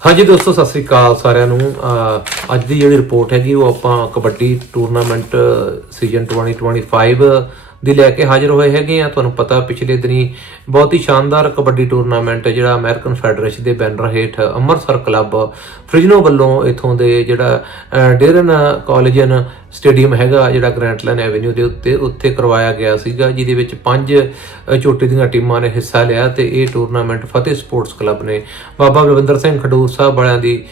ਹਾਂਜੀ ਦੋਸਤੋ, ਸਤਿ ਸ੍ਰੀ ਅਕਾਲ ਸਾਰਿਆਂ ਨੂੰ। ਅੱਜ ਦੀ ਜਿਹੜੀ ਰਿਪੋਰਟ ਹੈਗੀ, ਉਹ ਆਪਾਂ ਕਬੱਡੀ ਟੂਰਨਾਮੈਂਟ ਸੀਜ਼ਨ 2025 ਦੀ ਲੈ ਕੇ ਹਾਜ਼ਰ ਹੋਏ ਹੈਗੇ ਆ। ਤੁਹਾਨੂੰ ਪਤਾ ਪਿਛਲੇ ਦਿਨੀ ਬਹੁਤ ਹੀ ਸ਼ਾਨਦਾਰ ਕਬੱਡੀ ਟੂਰਨਾਮੈਂਟ ਜਿਹੜਾ ਅਮਰੀਕਨ ਫੈਡਰੇਸ਼ਨ ਦੇ ਬੈਨਰ ਹੇਠ ਅੰਮ੍ਰਿਤਸਰ ਕਲੱਬ ਫ੍ਰਿਜਨੋ ਵੱਲੋਂ ਇਥੋਂ ਦੇ ਜਿਹੜਾ ਡੇਰਨ ਕਾਲਜਨ ਸਟੇਡੀਅਮ ਹੈਗਾ ਜਿਹੜਾ ਗ੍ਰੈਂਟਲੈਂਡ ਐਵੇਨਿਊ ਦੇ ਉੱਤੇ ਉੱਥੇ ਕਰਵਾਇਆ ਗਿਆ ਸੀਗਾ ਜਿਹਦੇ ਵਿੱਚ ਪੰਜ ਅ, ਦੀਆਂ ਟੀਮਾਂ ਨੇ ਹਿੱਸਾ ਲਿਆ ਤੇ ਇਹ ਟੂਰਨਾਮੈਂਟ ਫਤਿਹ ਸਪੋਰਟਸ ਕਲੱਬ ਨੇ ਬਾਬਾ ਬਲਵਿੰਦਰ ਸਿੰਘ ਖਡੂਰ ਸਾਹਿਬ ਵਾਲਿਆਂ ਦੀ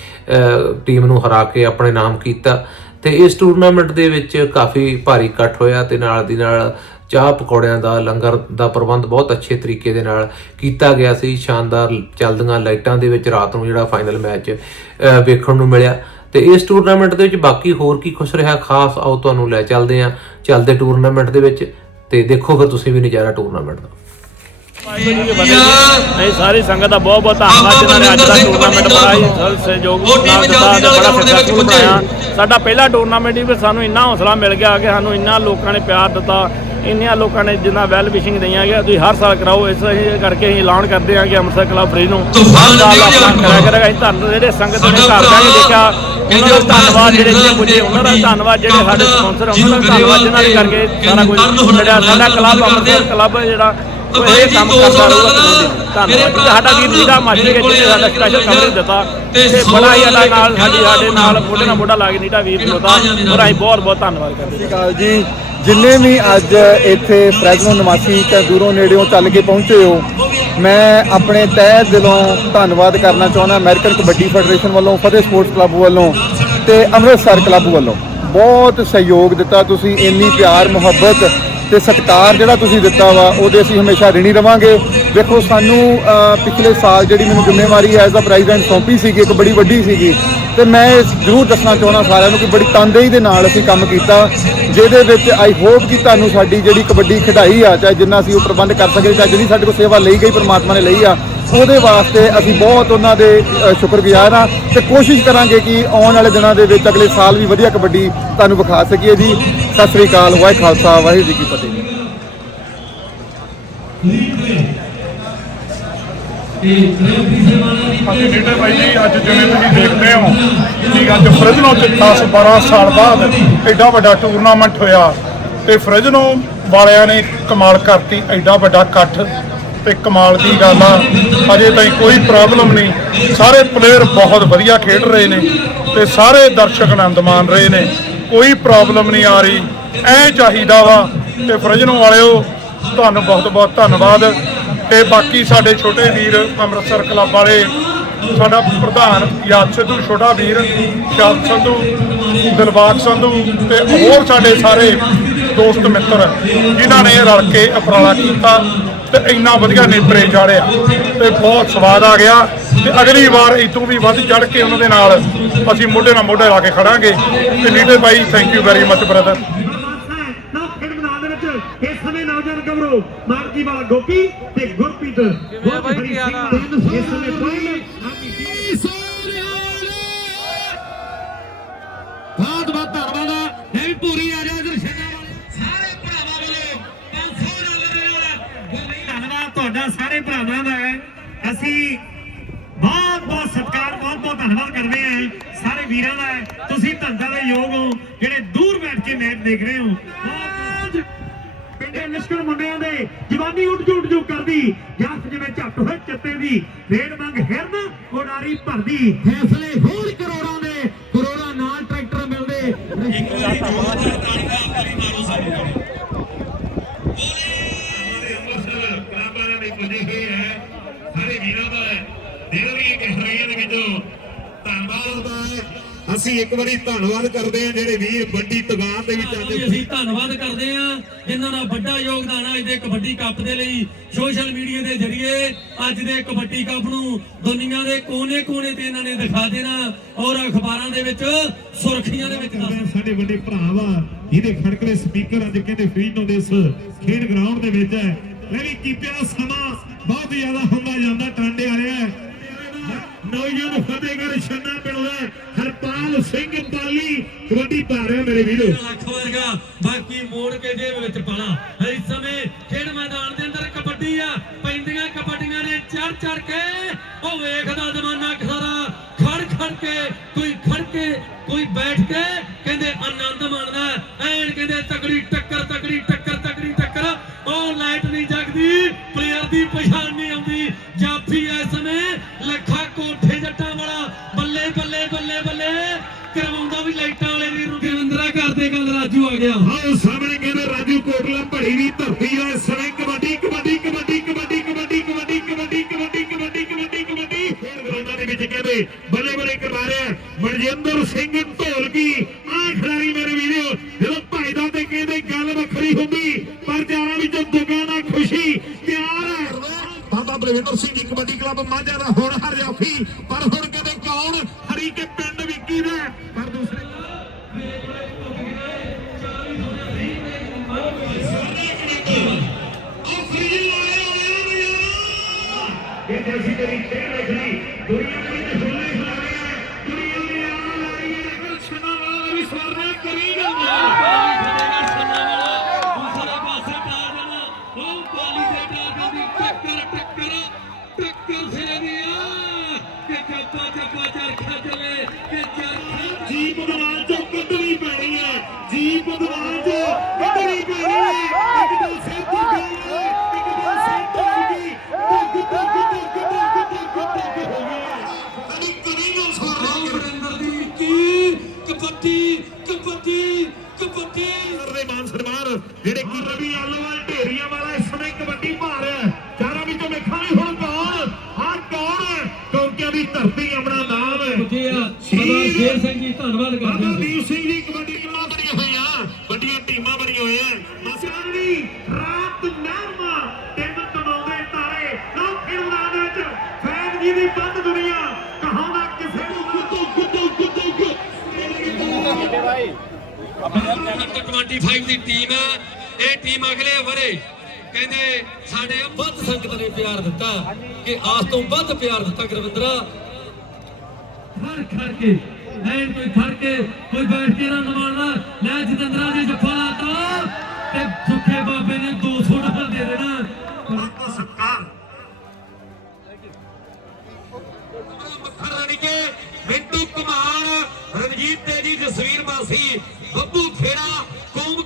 ਟੀਮ ਨੂੰ ਹਰਾ ਕੇ ਆਪਣੇ ਨਾਮ ਕੀਤਾ। ਤੇ ਇਸ ਟੂਰਨਾਮੈਂਟ ਦੇ ਵਿੱਚ ਕਾਫੀ ਭਾਰੀ ਇਕੱਠ ਹੋਇਆ ਤੇ ਨਾਲ ਦੀ ਨਾਲ ਚਾਹ ਪਕੌੜਿਆਂ ਦਾ ਲੰਗਰ ਦਾ ਪ੍ਰਬੰਧ ਬਹੁਤ ਅੱਛੇ ਤਰੀਕੇ ਦੇ ਨਾਲ ਕੀਤਾ ਗਿਆ ਸੀ। ਸ਼ਾਨਦਾਰ ਚੱਲਦੀਆਂ ਲਾਈਟਾਂ ਦੇ ਵਿੱਚ ਰਾਤ ਨੂੰ ਜਿਹੜਾ ਫਾਈਨਲ ਮੈਚ ਵੇਖਣ ਨੂੰ ਮਿਲਿਆ। ਤੇ ਇਸ ਟੂਰਨਾਮੈਂਟ ਦੇ ਵਿੱਚ ਬਾਕੀ ਹੋਰ ਕੀ ਕੁਝ ਰਿਹਾ? ਖਾਸ ਆਓ ਤੁਹਾਨੂੰ ਲੈ ਚੱਲਦੇ ਆ ਚੱਲਦੇ ਟੂਰਨਾਮੈਂਟ ਦੇ ਵਿੱਚ। ਤੇ ਦੇਖੋ ਫਿਰ ਤੁਸੀਂ ਵੀ ਨਜ਼ਾਰਾ ਟੂਰਨਾਮੈਂਟ ਦਾ। ਨਹੀਂ ਸਾਰੀ ਸੰਗਤ ਦਾ ਬਹੁਤ ਬਹੁਤ ਧੰਨਵਾਦ ਜਿਨ੍ਹਾਂ ਨੇ ਅੱਜ ਦਾ ਟੂਰਨਾਮੈਂਟ ਬਣਾਈ ਸਹਿਯੋਗ ਨਾਲ ਦਿੱਤਾ ਬੜਾ ਬਣਾਇਆ ਸਾਡਾ ਪਹਿਲਾ ਟੂਰਨਾਮੈਂਟ ਹੀ ਫਿਰ ਸਾਨੂੰ ਇੰਨਾ ਹੌਸਲਾ ਮਿਲ ਗਿਆ ਕਿ ਸਾਨੂੰ ਇੰਨਾ ਲੋਕਾਂ ਨੇ ਪਿਆਰ ਦਿੱਤਾ ਇੰਨਿਆਂ ਲੋਕਾਂ ਨੇ ਜਿੰਨਾ ਵੈਲ ਵਿਸ਼ਿੰਗ ਦਈਆਂ ਗਿਆ ਤੁਸੀਂ ਹਰ ਸਾਲ ਕਰਾਓ ਇਸ ਕਰਕੇ ਅਸੀਂ ਐਲਾਨ ਕਰਦੇ ਹਾਂ ਕਿ ਅੰਮ੍ਰਿਤਸਰ ਕਲੱਬ ਫਰੀ ਨੂੰ। ਕਰਾਇਆ ਕਰੇਗਾ ਅਸੀਂ ਧੰਨ ਜਿਹੜੇ ਸੰਗਤ ਨੇ ਘਰ ਜਾ ਕੇ ਦੇਖਿਆ ਉਹਨਾਂ ਦਾ ਧੰਨਵਾਦ ਜਿਹੜੇ ਇੱਥੇ ਪੁੱਜੇ ਉਹਨਾਂ ਦਾ ਧੰਨਵਾਦ ਜਿਹੜੇ ਸਾਡੇ ਸਪਾਂਸਰ ਉਹਨਾਂ ਦਾ ਧੰਨਵਾਦ ਜਿਨ੍ਹਾਂ ਦੇ ਕਰਕੇ ਸਾਰਾ ਕੁਝ ਜਿਹੜਾ ਸਾਡਾ ਕਲੱਬ ਅੰਮ੍ਰਿਤਸਰ ਕਲੱਬ ਜਿਹੜਾ ਇਹ ਕੰਮ ਕਰਦਾ ਰਹੂਗਾ ਧੰਨਵਾਦ ਜੀ। ਸਾਡਾ ਵੀਰ ਨੀਡਾ ਮਾਸਟਰ ਕੇ ਜਿਹਨੇ ਸਾਡਾ ਸਪੈਸ਼ਲ ਕਵਰੇਜ ਦਿੱਤਾ। ਤੇ ਬੜਾ ਹੀ ਸਾਡਾ ਨਾਲ ਸਾਡੀ ਸਾਡੇ ਨਾਲ ਮੋਢੇ ਨਾਲ ਮੋਢਾ ਲਾ ਕੇ ਨੀਡਾ ਵੀਰ ਦਾ ਔਰ ਅਸੀਂ ਬਹੁਤ ਬਹੁਤ ਧੰਨਵਾਦ ਕਰਦੇ ਸਤਿ ਸ਼੍ਰੀ ਅਕਾਲ ਜੀ। ਜਿੰਨੇ ਵੀ ਅੱਜ ਇੱਥੇ ਫ੍ਰੈਗਨੋ ਨਿਵਾਸੀ ਤੇ ਦੂਰੋਂ ਨੇੜਿਓਂ ਚੱਲ ਕੇ ਪਹੁੰਚੇ ਹੋ ਮੈਂ ਆਪਣੇ ਤਹਿ ਦਿਲੋਂ ਧੰਨਵਾਦ ਕਰਨਾ ਚਾਹੁੰਦਾ ਅਮਰੀਕਨ ਕਬੱਡੀ ਫੈਡਰੇਸ਼ਨ ਵੱਲੋਂ ਫਤਿਹ ਸਪੋਰਟਸ ਕਲੱਬ ਵੱਲੋਂ ਤੇ ਅੰਮ੍ਰਿਤਸਰ ਕਲੱਬ ਵੱਲੋਂ। ਬਹੁਤ ਸਹਿਯੋਗ ਦਿੱਤਾ ਤੁਸੀਂ ਇੰਨੀ ਪਿਆਰ ਮੁਹੱਬਤ ਤੇ ਸਤਿਕਾਰ ਜਿਹੜਾ ਤੁਸੀਂ ਦਿੱਤਾ ਵਾ, ਉਹਦੇ ਅਸੀਂ ਹਮੇਸ਼ਾ ਰਿਣੀ ਰਵਾਂਗੇ। ਦੇਖੋ ਸਾਨੂੰ ਪਿਛਲੇ ਸਾਲ ਜਿਹੜੀ ਮੈਨੂੰ ਜ਼ਿੰਮੇਵਾਰੀ ਐਜ਼ ਅ ਪ੍ਰੈਜ਼ੀਡੈਂਟ ਸੌਂਪੀ ਸੀਗੀ, ਇੱਕ ਬੜੀ ਵੱਡੀ ਸੀਗੀ। ਤੇ ਮੈਂ ਜ਼ਰੂਰ ਦੱਸਣਾ ਚਾਹੁੰਦਾ ਸਾਰਿਆਂ ਨੂੰ ਕਿ ਬੜੀ ਤਨਦੇਹੀ ਦੇ ਨਾਲ ਅਸੀਂ ਕੰਮ ਕੀਤਾ, ਜਿਹਦੇ ਵਿੱਚ ਆਈ ਹੋਪ ਕਿ ਤੁਹਾਨੂੰ ਸਾਡੀ ਜਿਹੜੀ ਕਬੱਡੀ ਖਿਡਾਈ ਆ, ਚਾਹੇ ਜਿੰਨਾ ਅਸੀਂ ਉਹ ਪ੍ਰਬੰਧ ਕਰ ਸਕੇ, ਚਾਹੇ ਜਿਹੜੀ ਸਾਡੇ ਕੋਲ ਸੇਵਾ ਲਈ ਗਈ, ਪਰਮਾਤਮਾ ਨੇ ਲਈ ਆ ਉਹਦੇ ਵਾਸਤੇ ਅਸੀਂ ਬਹੁਤ ਉਹਨਾਂ ਦੇ ਸ਼ੁਕਰਗੁਜ਼ਾਰ ਹਾਂ ਤੇ ਕੋਸ਼ਿਸ਼ ਕਰਾਂਗੇ ਕਿ ਆਉਣ ਵਾਲੇ ਦਿਨਾਂ ਦੇ ਵਿੱਚ ਅਗਲੇ ਸਾਲ ਵੀ ਵਧੀਆ ਕਬੱਡੀ ਤੁਹਾਨੂੰ ਵਿਖਾ ਸਕੀਏ ਜੀ। ਸਤਿ ਸ੍ਰੀ ਅਕਾਲ ਵਾਹਿ ਖਾਲਸਾ, ਵਾਹਿਗੁਰੂ ਜੀ ਕੀ ਫਤਿਹ। ਅਸੀਂ ਲੀਡਰ ਭਾਈ ਜੀ ਅੱਜ ਜਿਵੇਂ ਤੁਸੀਂ ਦੇਖਦੇ ਹੋ, ਕਿ ਅੱਜ ਫਰਿਜਨੋ ਚ 10 12 ਸਾਲ ਬਾਅਦ ਐਡਾ ਵੱਡਾ ਟੂਰਨਾਮੈਂਟ ਹੋਇਆ ਤੇ ਫਰਜਨੋ ਵਾਲਿਆਂ ਨੇ ਕਮਾਲ ਕਰਤੀ, ਐਡਾ ਵੱਡਾ ਇਕੱਠ। ਤੇ ਕਮਾਲ ਦੀ ਗੱਲ ਆ। ਅਜੇ ਤਾਈਂ ਕੋਈ ਪ੍ਰੋਬਲਮ ਨਹੀਂ। ਸਾਰੇ ਪਲੇਅਰ ਬਹੁਤ ਵਧੀਆ ਖੇਡ ਰਹੇ ਨੇ ਤੇ ਸਾਰੇ ਦਰਸ਼ਕ ਆਨੰਦ ਮਾਣ ਰਹੇ ਨੇ। ਕੋਈ ਪ੍ਰੋਬਲਮ ਨਹੀਂ ਆ ਰਹੀ। ਐ ਚਾਹੀਦਾ ਵਾ ਤੇ ਫਰਿਜਨੋ ਵਾਲਿਓ, ਤੁਹਾਨੂੰ ਬਹੁਤ ਬਹੁਤ ਧੰਨਵਾਦ। ਤੇ ਬਾਕੀ ਸਾਡੇ ਛੋਟੇ ਵੀਰ ਅੰਮ੍ਰਿਤਸਰ ਕਲੱਬ ਵਾਲੇ, ਸਾਡਾ ਪ੍ਰਧਾਨ ਯਾਦ ਸਿੱਧੂ, ਛੋਟਾ ਵੀਰ ਸ਼ਾਦ ਸੰਧੂ, ਦਿਲਬਾਗ ਸੰਧੂ ਤੇ ਹੋਰ ਸਾਡੇ ਸਾਰੇ ਦੋਸਤ ਮਿੱਤਰ, ਜਿਨ੍ਹਾਂ ਨੇ ਰਲ ਕੇ ਅਪਰਾਲਾ ਕੀਤਾ। ਤੇ ਇੰਨਾ ਵਧੀਆ ਨੇਪਰੇ ਚਾੜਿਆ ਤੇ ਬਹੁਤ ਸਵਾਦ ਆ ਗਿਆ ਤੇ ਅਗਲੀ ਵਾਰ ਇਤੋਂ ਵੀ ਵੱਧ ਚੜ ਕੇ ਉਹਨਾਂ ਦੇ ਨਾਲ ਅਸੀਂ ਮੋਢੇ ਨਾਲ ਮੋਢੇ ਲਾ ਕੇ ਖੜਾਂਗੇ। ਤੇ leader Bhai thank you very much brother ਨਾ ਖੇਡ ਮੈਦਾਨ ਦੇ ਵਿੱਚ ਇਸ ਸਮੇਂ ਨੌਜਵਾਨ ਗੱਭਰੂ ਮਾਰਕੀ ਵਾਲਾ ਗੋਪੀ ਤੇ ਗੁਰਪ੍ਰੀਤ ਬਹੁਤ ਹਰੀ ਸਿੰਘ ਇਸ ਸਮੇਂ ਪਹਿਲੇ ਬਹੁਤ ਬਹੁਤ ਧੰਨਵਾਦ ਧੰਨਵਾਦ ਸਾਰੇ ਭਰਾਵਾਂ ਦਾ ਅਸੀਂ ਬਹੁਤ ਬਹੁਤ ਸਤਿਕਾਰ, ਬਹੁਤ ਬਹੁਤ ਧੰਨਵਾਦ ਕਰਦੇ ਹਾਂ ਸਾਰੇ ਵੀਰਾਂ ਦਾ। ਤੁਸੀਂ ਧੰਦਾ ਦੇ ਯੋਗ ਹੋ, ਜਿਹੜੇ ਦੂਰ ਬੈਠ ਕੇ ਮੈਚ ਦੇਖ ਰਹੇ ਹੋ। ਪਿੰਡੇ ਲਸ਼ਕਰ ਮੁੰਡਿਆਂ ਦੇ ਜਵਾਨੀ ਉੱਡ ਜੁੱਟ ਜੂ ਕਰਦੀ। ਜਸ ਜਿਵੇਂ ਝੱਟ ਹੋਏ ਚੱਤੇ ਦੀ, ਰੇਡ ਮੰਗ ਹਿਰਨ ਉਡਾਰੀ ਭਰਦੀ। ਫੈਸਲੇ ਹੋਰ ਕਰੋੜਾਂ ਦੇ, ਕਰੋੜਾਂ ਨਾਲ ਟਰੈਕਟਰ ਮਿਲਦੇ। ਸਾਰੇ ਅਸੀਂ ਇੱਕ ਵਾਰੀ ਧੰਨਵਾਦ ਕਰਦੇ ਹਾਂ ਜਿਹੜੇ ਵੀਰ ਵੱਡੀ ਤਗਾਨ ਦੇ ਵਿੱਚ ਅੱਜ ਅਸੀਂ ਧੰਨਵਾਦ ਕਰਦੇ ਹਾਂ ਜਿਨ੍ਹਾਂ ਦਾ ਵੱਡਾ ਯੋਗਦਾਨ ਹੈ ਅੱਜ ਦੇ ਕਬੱਡੀ ਕੱਪ ਦੇ ਲਈ ਸੋਸ਼ਲ ਮੀਡੀਆ ਦੇ ਜ਼ਰੀਏ। ਅੱਜ ਦੇ ਕਬੱਡੀ ਕੱਪ ਨੂੰ ਦੁਨੀਆ ਦੇ ਕੋਨੇ-ਕੋਨੇ ਤੇ ਇਹਨਾਂ ਨੇ ਦਿਖਾ ਦੇਣਾ ਔਰ ਅਖਬਾਰਾਂ ਦੇ ਵਿੱਚ ਸੁਰਖੀਆਂ ਦੇ ਵਿੱਚ ਸਾਡੇ ਵੱਡੇ ਭਰਾ ਵਾ ਜਿਹਦੇ ਖੜਕਲੇ ਸਪੀਕਰ ਅੱਜ ਕਹਿੰਦੇ ਫਰੀਦੋ ਦੇ ਇਸ ਖੇਡ ਗਰਾਊਂਡ ਦੇ ਵਿੱਚ ਹੈ। ਲੈ ਵੀ ਕੀਪਿਆ ਸਮਾਂ ਬਹੁਤ ਜ਼ਿਆਦਾ ਹੁੰਦਾ ਜਾਂਦਾ ਟਾਂਡੇ ਵਾਲਿਆ। ਨੌਜਵਾਨ ਫਤਿਹਗੜ੍ਹ ਛੰਨਾ ਪਿੰਡ ਦਾ ਹਰਪਾਲ ਸਿੰਘ ਪਾਲੀ। ਕਬੱਡੀ ਪਾ ਰਿਹਾ ਮੇਰੇ ਵੀਰੋ। ਲੱਖ ਵਰਗਾ ਬਾਕੀ ਮੋੜ ਕੇ ਜੇਬ ਵਿੱਚ ਪਾਲਾ। ਇਸ ਸਮੇਂ ਖੇਡ ਮੈਦਾਨ ਦੇ ਅੰਦਰ ਕਬੱਡੀ ਆ, ਪੈਂਦੀਆਂ ਕਬੱਡੀਆਂ ਨੇ ਚੜ ਚੜ ਕੇ, ਉਹ ਵੇਖਦਾ ਜ਼ਮਾਨਾ ਸਾਰਾ ਖੜ ਖੜ ਕੇ, ਕੋਈ ਖੜ ਕੇ, ਕੋਈ ਬੈਠ ਕੇ, ਕਹਿੰਦੇ ਆਨੰਦ ਮਾਣਦਾ, ਐਨ ਕਹਿੰਦੇ ਤਕੜੀ ਰਾਜੂ ਆ ਗਿਆ ਆਓ ਸਾਹਮਣੇ ਕਹਿੰਦੇ ਰਾਜੂ ਕੋਟਲਾ ਭੜੀ ਦੀ ਧਰਤੀ ਆ ਇਸ ਸਮੇਂ ਕਬੱਡੀ ਕਬੱਡੀ ਕਬੱਡੀ ਕਬੱਡੀ ਕਬੱਡੀ ਕਬੱਡੀ ਕਬੱਡੀ ਕਬੱਡੀ ਕਬੱਡੀ ਕਬੱਡੀ ਕਬੱਡੀ ਖੇਡ ਗਰਾਊਂਡਾਂ ਦੇ ਵਿੱਚ ਕਹਿੰਦੇ ਬੱਲੇ ਬੱਲੇ ਕਰਵਾ ਰਿਹਾ ਮਨਜਿੰਦਰ ਸਿੰਘ ਢੋਲਕੀ ਆ ਖਿਡਾਰੀ ਮੇਰੇ ਵੀਰੋ ਜਦੋਂ ਭਾਈ ਦਾ ਤੇ ਕਹਿੰਦੇ ਗੱਲ ਵੱਖਰੀ ਹੁੰਦੀ ਪਰ ਜਾਣਾ ਵਿੱਚੋਂ ਦੁਕਾਨਾ ਖੁਸ਼ੀ ਪਿਆਰ ਹੈ ਬਾਬਾ ਬਲਵਿੰਦਰ ਸਿੰਘ ਜੀ ਕਬੱਡੀ ਕਲੱਬ ਮਾਝਾ ਦਾ ਹੁਣ ਹਰ ਜਾਫੀ ਪਰ ਹੁਣ ਕਹਿੰਦੇ ਕੌਣ ਦੀ ਧਰਤੀ ਆਪਣਾ ਨਾਮ ਹੈ। ਜੀ ਸਰਦਾਰ ਸ਼ੇਰ ਸਿੰਘ ਜੀ ਧੰਨਵਾਦ ਕਰਦੇ ਬਾਬਾ ਹਾਂ ਦੀਪ ਸਿੰਘ ਜੀ ਕਬੱਡੀ ਟੀਮਾਂ ਬਣੀਆਂ ਹੋਈਆਂ ਵੱਡੀਆਂ ਟੀਮਾਂ ਬਣੀਆਂ ਹੋਈਆਂ। ਮਸਾਨ ਦੀ ਰਾਤ ਨਰਮਾ ਤਿੰਨ ਕਮਾਉਂਦੇ ਤਾਰੇ। ਲੋ ਖੇਡਾਂ ਦੇ ਵਿੱਚ ਫੈਨ ਜੀ ਦੀ ਬੰਦ ਦੁਨੀਆ। ਕਹਾਉਂਦਾ ਕਿਸੇ ਨੂੰ ਗੁੱਤੂ ਗੁੱਤੂ ਗੁੱਤੂ ਗੁੱਤੂ 25 ਦੀ ਟੀਮ ਹੈ। ਇਹ ਟੀਮ ਅਗਲੇ ਵਰੇ ਕਹਿੰਦੇ ਸਾਡੇ ਵੱਧ ਸੰਗਤ ਨੇ ਪਿਆਰ ਦਿੱਤਾ ਕਿ ਆਸ ਤੋਂ ਵੱਧ ਪਿਆਰ ਦਿੱਤਾ ਗੁਰਵਿੰਦਰਾ। ਖੜ ਖੜ ਕੇ ਐਨ ਕੋਈ ਖੜ ਕੇ ਕੋਈ ਬੈਠ ਕੇ ਨਾ ਨਵਾਣਾ ਲੈ ਜਤਿੰਦਰਾ ਜੀ ਜੱਫਾ ਲਾਤਾ ਤੇ ਸੁੱਖੇ ਬਾਬੇ ਨੇ 200 ਡਾਲਰ ਦੇ ਦੇਣਾ। ਕੋ ਸਤਕਾਰ ਮੱਖਣ ਰਾਣੀ ਕੇ ਮਿੰਟੂ ਕੁਮਾਰ ਰਣਜੀਤ ਤੇਜੀ ਜਸਵੀਰ ਮਾਸੀ ਬੱਬੂ ਖੇੜਾ ਕੌਮ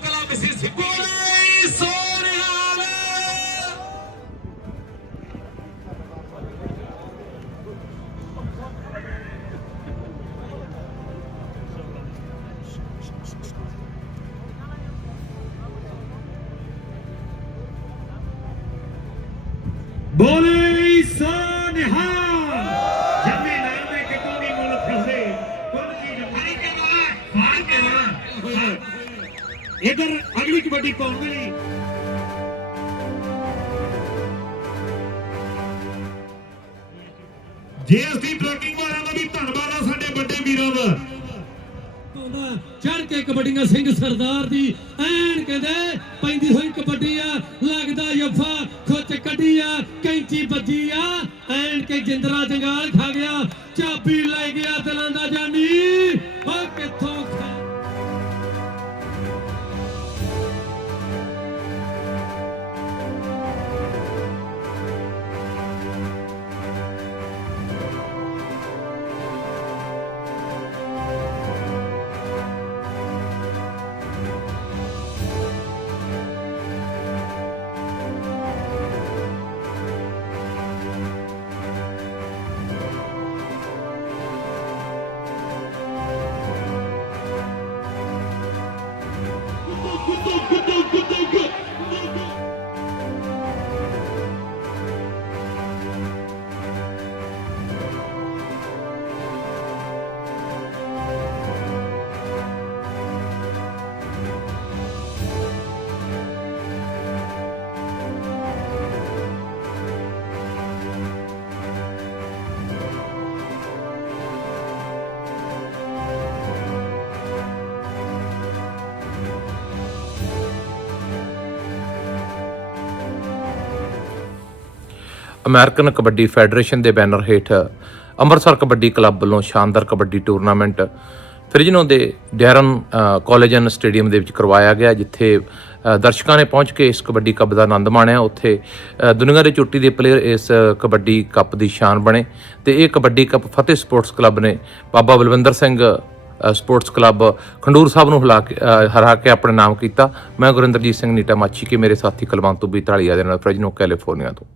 ਇਧਰ ਅਗਲੀ ਕਬੱਡੀ ਪਾਉਣ ਦੇ ਲਈ। ਜੀਐਸਟੀ ਟਰੈਕਿੰਗ ਵਾਲਿਆਂ ਦਾ ਵੀ ਧੰਨਵਾਦ ਆ ਸਾਡੇ ਵੱਡੇ ਵੀਰਾਂ ਦਾ। ਚੜ ਕੇ ਕਬੱਡੀਆਂ ਸਿੰਘ ਸਰਦਾਰ ਦੀ ਐਨ ਕਹਿੰਦੇ, ਪੈਂਦੀ ਹੋਈ ਕਬੱਡੀ ਆ, ਲੱਗਦਾ ਯਫਾ ਖੁੱਚ ਕੱਢੀ ਆ, ਕੈਂਚੀ ਵੱਜੀ ਆ, ਐਨ ਕੇ ਜਿੰਦਰਾ ਜੰਗਾਲ ਖਾ ਗਿਆ, ਚਾਬੀ ਲੈ ਗਿਆ ਦਿਲਾਂ ਦਾ ਜਾਨੀ। ਓ ਕਿੱਥੋਂ ਅਮਰੀਕਨ ਕਬੱਡੀ ਫੈਡਰੇਸ਼ਨ ਦੇ ਬੈਨਰ ਹੇਠ ਅੰਮ੍ਰਿਤਸਰ ਕਬੱਡੀ ਕਲੱਬ ਵੱਲੋਂ ਸ਼ਾਨਦਾਰ ਕਬੱਡੀ ਟੂਰਨਾਮੈਂਟ ਫ੍ਰਿਜਨੋ ਦੇ Darren a, college and stadium ਦੇ ਵਿੱਚ ਕਰਵਾਇਆ ਗਿਆ ਜਿੱਥੇ ਦਰਸ਼ਕਾਂ ਨੇ ਪਹੁੰਚ ਕੇ ਇਸ ਕਬੱਡੀ ਕੱਪ ਦਾ ਆਨੰਦ ਮਾਣਿਆ। ਉੱਥੇ ਦੁਨੀਆ ਦੇ ਚੋਟੀ ਦੇ ਪਲੇਅਰ ਇਸ ਕਬੱਡੀ ਕੱਪ ਦੀ ਸ਼ਾਨ ਬਣੇ ਤੇ ਇਹ kabaddi cup Fateh sports club ਨੇ ਬਾਬਾ ਬਲਵਿੰਦਰ ਸਿੰਘ ਸਪੋਰਟਸ ਕਲੱਬ ਖੰਡੂਰ ਸਾਹਿਬ ਨੂੰ ਹਲਾ ਕੇ ਹਰਾ ਕੇ ਆਪਣੇ ਨਾਮ ਕੀਤਾ। ਮੈਂ ਗੁਰਿੰਦਰਜੀਤ ਸਿੰਘ ਨੀਟਾ ਮਾਛੀ ਕੇ ਮੇਰੇ ਸਾਥੀ ਕਲਵੰਤੂ ਤੋਂ 42 ਦੇ ਨਾਲ ਫ੍ਰਿਜਨੋ ਕੈਲੀਫੋਰਨੀਆ ਤੋਂ।